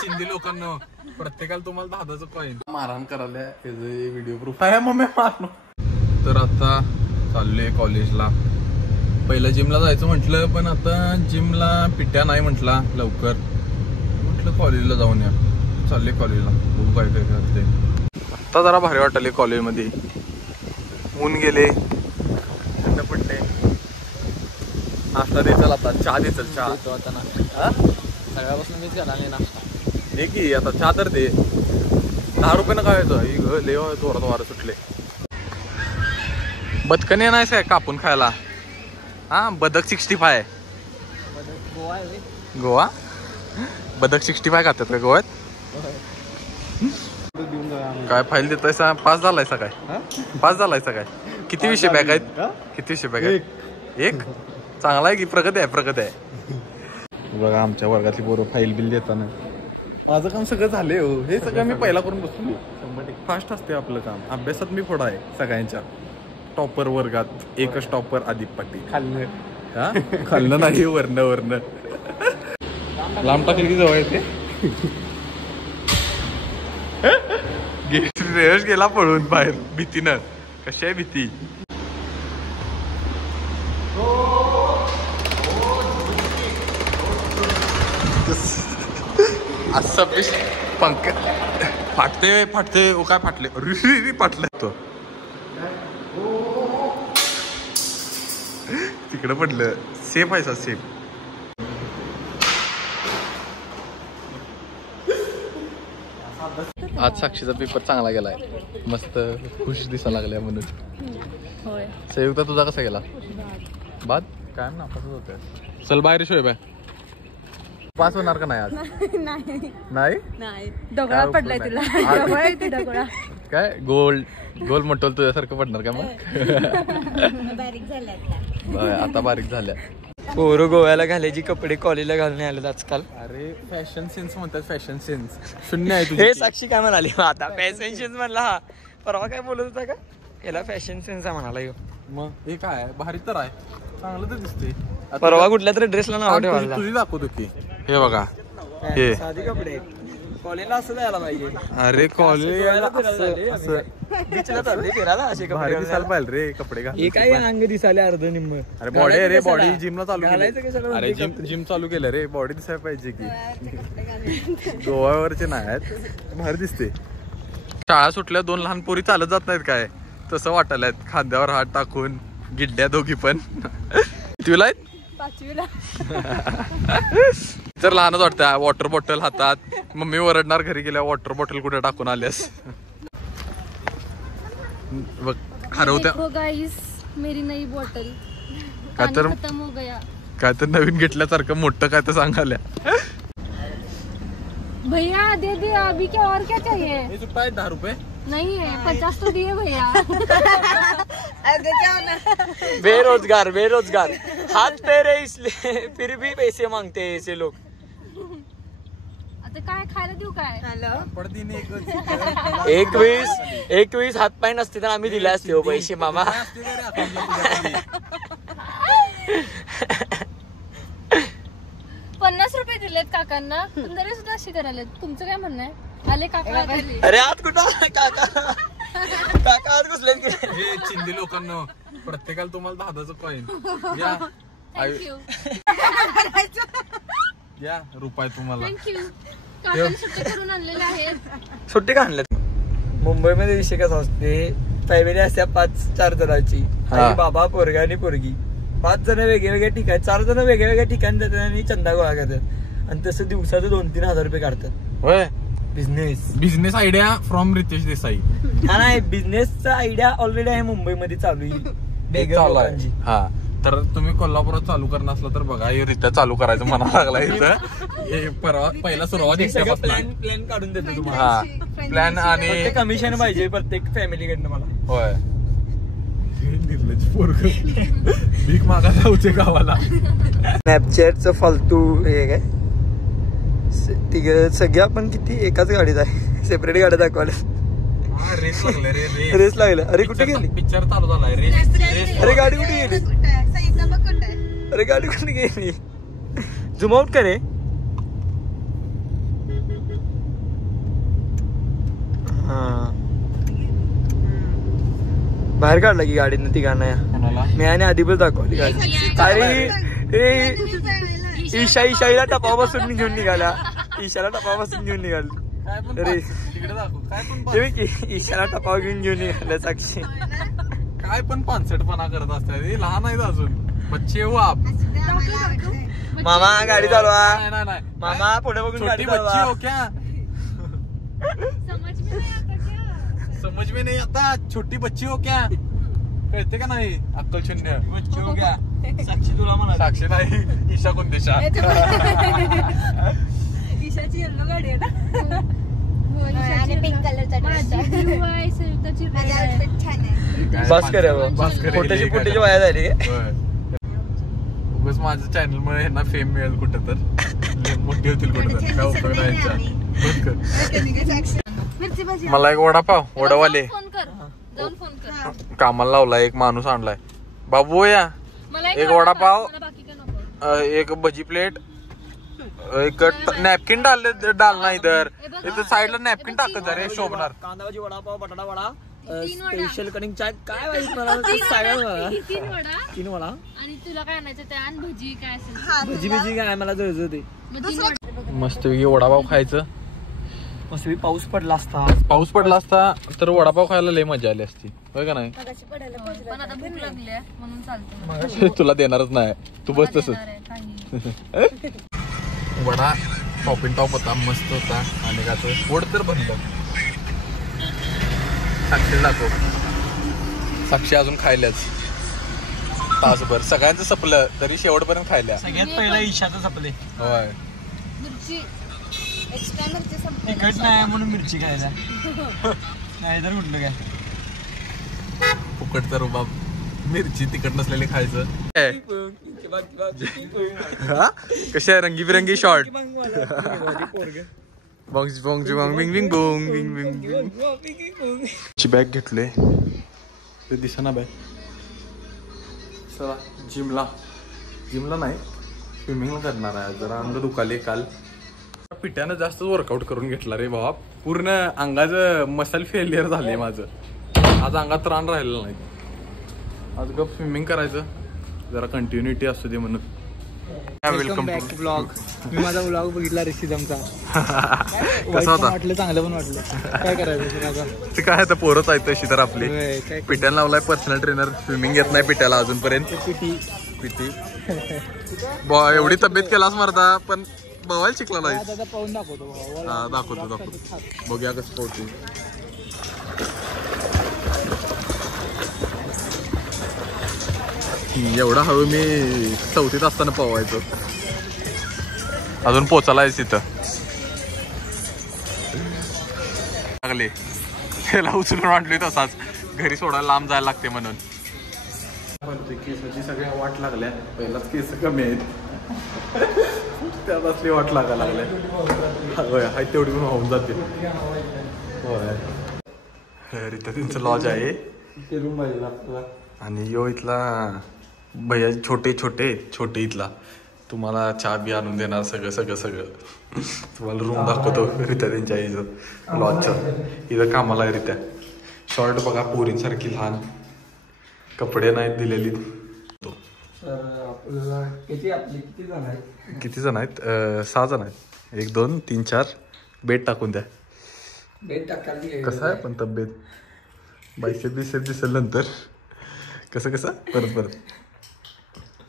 चिंदी लोकांना प्रत्येकाला तुम्हाला 10चं कॉइन मारहाण करायला व्हिडिओ प्रूफ आहे मम्मी मारलो. तर आता चाललोय कॉलेजला. पहिलं जिमला जायचं म्हटलं पण आता जिमला पिट्या नाही म्हटला लवकर. म्हटलं कॉलेजला जाऊन या. चालले कॉलेजला. बघू काय काय करते. आता जरा भारी वाटले कॉलेजमध्ये. ऊन गेले थंड पडले. नाश्ता दे चल आता. चहा दे चल. चहा देतो आता नाश्ता. सगळ्यापासून मीच घाला नाही नाश्ता दे की आता. चहा तर दे. 10 रुपयानं काय येतं लेव थोडा वारं सुटले. बदकने नाही काय कापून खायला. हा बदक 65 गोवा गोवा. बदक 65 खातात का गोव्यात. काय फाईल देतायसा. पास झालायसा काय. पास झालायसा काय. किती विषय बॅग आहेत. किती विषय बॅग आहेत. एक चांगला आहे की. प्रगती आहे प्रगती आहे. बघा आमच्या वर्गातली पोरं फाईल बिल देताना. माझं काम सगळं झाले हो. हे सगळं मी पहिला करून बसलो. फास्ट असते आपलं काम. अभ्यासात मी पुढं आहे सगळ्यांच्या. टॉपर वर्गात एकच टॉपर आदिप पाटील. खाल्लं हा खाल्लं नाही. वर्ण वर्ण लांब टाकली की जवळ येते. रेयश गेला पळून बाहेर भीतीनं. कशी आहे भीती. असं पंख फाटते फाटते. ओ काय फाटले. रि फाटलं तो तिकडं पडलं. सेफ आहे सा सेफ. आज साक्षीचा पेपर चांगला गेलाय. मस्त खुश दिसायला लागल्या म्हणून. संयुक्ता तुझा कसा गेला. बाद काय नापासच होत. चल बाहेर शोय बाय. पास होणार का नाही आज. नाही दगडा पडलाय तुला. काय गोल मोठल तुझ्यासारखं पडणार का मग. बारीक झाल्या आता बारीक झाल्या. पोरं गोव्याला घालायची कपडे कॉलेजला घालून आले आजकाल. अरे फॅशन सेन्स म्हणतात. फॅशन सेन्स शून्य आहे तुझी. हे साक्षी काय म्हणाली आता. फॅशन सेन्स म्हणला. हा परवा काय बोलत होता का. याला फॅशन सेन्स आहे म्हणाला. मग हे काय भारी तर आहे. चांगलं तर दिसते. परवा कुठल्या तरी ड्रेसला नाव ठेवायला. तुझी दाखवतो की. हे बघा हे साधी कपडे कॉलेजला असं जायला पाहिजे. अरे कॉलेज बीचला चालले फिरायला असे भारी कपडे दिसायला पाहिजे रे कपडे घाल. हे काय अंग दिसाले अर्ध निम्म. अरे बॉडी रे बॉडी जिमला चालू घालायचं केली. कशाला. अरे जिम चालू केलं रे. बॉडी दिसायला पाहिजे की. गोव्यावरचे नाही आहेत. भारी दिसते. शाळा सुटल्या 2 लहान पोरी चालत जात नाहीत काय तसं वाटायला. खांद्यावर हात टाकून गिड्ड्या दोघी पण. कितवीला आहेत. 5वीला. तर लहानच वाटतं. वॉटर बॉटल हातात. मम्मी ओरडणार घरी गेल्या. वॉटर बॉटल कुठे टाकून आल्यास. बघ हरवत्या. मेरी नई बॉटल काय तर खत्म हो गया. काय तर नवीन घेतल्यासारखं मोठं काय तर सांगाल्या. भैया दे दे अभी क्या और क्या चाहिए. हे सुट्टा आहे 10 रुपये. नहीं है 50 तो दिए भैया. बेरोजगार बेरोजगार हाथ पैरे इसलिए फिर भी पैसे मांगते हैं ऐसे लोग. आता काय खायला देऊ काय. पडदीने 21 हात पाय नसते तर आम्ही दिले असते हो पैसे मामा. 50 रुपये दिलेत काकांना. तरी सुद्धा अशी करायला. तुमचं काय म्हणणं आहे. आले काका. अरे आत कुठं काका. काका आत घुसले. हे चिंदी लोकांना प्रत्येकाला तुम्हाला 10चं कॉइन या. थँक्यू. या रुपये तुम्हाला. थँक्यू. काकांनी सुट्टी करून आणलेले आहेत. सुट्टी का आणल्यात. मुंबईमध्ये विषय कसा असते. फॅमिली असते 5-4 जणांची. आई बाबा पोरगा आणि पोरगी. 5 जण वेगवेगळ्या ठिकाणी 4 जण वेगवेगळ्या ठिकाणी जातात आणि चंदा गोळा करतात. आणि तसं दिवसाचं 2-3 हजार रुपये काढतात. होय. Business idea from Ritesh Desai. हा नाही बिझनेसचा आयडिया ऑलरेडी आहे मुंबईमध्ये चालू आहे. हा तर तुम्ही कोल्हापुरात चालू करणार असला तर बघा हे रित्या चालू करायचं म्हणावं लागला इथं. परवा पहिला सुरुवात प्लॅन काढून देतो तुम्हाला. हा प्लॅन आणि कमिशन पाहिजे प्रत्येक फॅमिलीकडनं मला. होय. निर्लज पोरग भीक मागायला होते गावाला. स्नॅपचॅटचं फालतू हे काय. सगळे आपण किती एकाच गाडीत आहे. सेपरेट गाड्या दाखवायला. रेस लागलं. अरे कुठे गेली. पिक्चर चालू झालाय. रेस. अरे गाडी कुठे गेली. अरे गाडी कुठे गेली. झूम आउट करे. बाहेर काढला की गाडीनं तिघांना या. कोणाला मी आणि आधी पण दाखवली गाडी. अरे ईशाला टपापासून घेऊन निघाला. ईशाला टपापासून घेऊन निघाली. अरे तिकडे दाखव काय पण ते की ईशाला टपाव घेऊन निघाला साक्षी. काय पण पानसटपणा करत असतात लहान आहेत अजून बच्चे हो आप. मामा गाडी चालवा. नाही नाही नाही मामा पुढे बघून गाडी छोटी बच्ची चालवा. हो क्या समझ में नहीं आता छोटी बच्ची हो क्या कळते का नाही अक्कल शून्य. बच्ची हो गया. साक्षी तुला म्हणा. साक्षी नाही ईशा कोणदेशा. ईशाची येल्लो गाडी आहे ना. आणि पिंक कलरचा बस कर पुढची वाया झाली. उगाच माझ्या चॅनल मुळे यांना फेम मिळेल कुठं तर मोठी होतील कुठं तर काय उपयोग नाही यांचा. मला एक वडापाव वडावाले फोन कर जाऊन फोन कर. कामाला लावला एक माणूस आणलाय बाबू या मला एक वडापाव मला बाकी काय नको. एक भजी प्लेट एक नॅपकिन डालना इधर इथं साईडला नॅपकिन टाकत रे शोभणार. कांदा भाजी वडापाव बटाटा वडा तीन वडा. स्पेशल कटिंग चाय काय माहिती मला सगळं. तीन वडा 3 वडा. आणि तुला काय आणायचं ते आण. भजी काय असेल भजी बिजी काय मला जळजळ ते. मग 3 वडा. मस्त वडापाव खायचं. मस्त पाऊस पडला असता. पाऊस पडला असता तर वडापाव खायला लय मजा आली असती होय का नाही. पण आता भूक लागली आहे म्हणून चालतं. तुला देणारच नाही तू बस तसंच. वडा टॉप इन टॉप होता मस्त होता आणि का पोट तर बनलं. साक्षी दाखव. साक्षी अजून खायल्याच तासभर सगळ्यांचं संपलं तरी शेवटपर्यंत खायल्या. सगळ्यात पहिला ईशाचं संपले. होय मिरची एक्स्ट्रा मिरची तिखट नाही म्हणून मिरची खायला नाही तर कुठलं काय फुकट तर रुबाब मिरची तिखट नसलेली खायचं. कशा आहे रंगीबिरंगी शॉर्ट. ची बॅग घेतले ते दिसना बॅग. चला जिमला नाही स्विमिंगला करणार आहे. जरा अंग दुखाले काल पिट्यानं जास्त वर्कआउट करून घेतला रे बाबा. पूर्ण अंगाचं मसल फेलियर झाले माझं. आज अंगात त्राण राहिलेलं नाही. आज गप स्विमिंग करायचं जरा कंटिन्युटी असू दे म्हणून. Welcome back to blog. मी माझा ब्लॉग बघितला रेसिजमचा. कसा होता. वाटलं चांगलं पण वाटलं. काय करायचं ते काय आता पोरच आहेत तशी तर आपली. पिट्याला लावलाय पर्सनल ट्रेनर. स्विमिंग येत नाही पिट्याला अजूनपर्यंत. पिटी एवढी तब्येत केलास मरदा पण बवायला शिकला नाही. पाहून दाखवतो. दाखवतो बघूया कसं पोहतो. एवढा हळू मी 4थीत असताना पोवायचो. अजून पोचायला तिथं लागले. त्याला उचलून आणलोय तसाच घरी सोडायला लांब जायला लागते म्हणून. केसाची सगळ्या वाट लागल्या. पहिलाच केस कमी आहेत त्यात असली वाट लागायला लागल्या. होय हाय तेवढी पण होऊन जाते. होय तर इथं त्यांचं लॉज आहे आणि यो इथला भैया छोटे इथला तुम्हाला चहा बी आणून देणार. सगळं तुम्हाला रूम दाखवतो रित्या त्यांच्या इथं लॉजचं. इथं कामाला आहे रित्या. शॉर्ट बघा पोरींसारखी लहान कपडे नाहीत दिलेली. किती जण आहेत 6 जण आहेत. 1 2 3 4 बेड टाकून द्या. कसं आहे पण तब्येत बायसेप दिसेल नंतर. कसं परत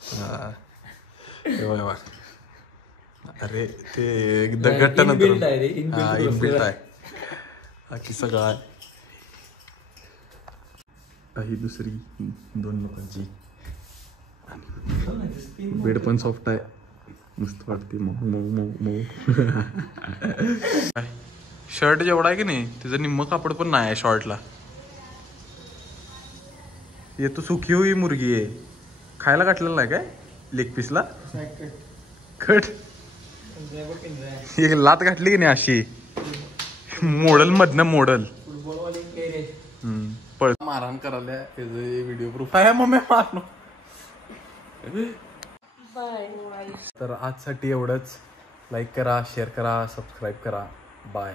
हा अरे ते घट्ट नंतर इनबिल्ट आहे. बाकी सगळं आहे. ही दुसरी 2 लोकांची. बेड पण सॉफ्ट आहे मस्त वाटते. मऊ शर्ट जेवढा आहे की नाही त्याचं निम्म कापड पण नाही आहे शॉर्टला. ये तो सुखी हुई मुर्गी आहे. खायला घातलेलं नाही काय लेग पीसला कट. एक लात घातली की नाही अशी मोडल मधनं मोडल. मारहाण करायला व्हिडिओ प्रूफ आहे मम्मी मारनो. तर आजसाठी एवढंच. लाईक करा शेअर करा सबस्क्राईब करा. बाय.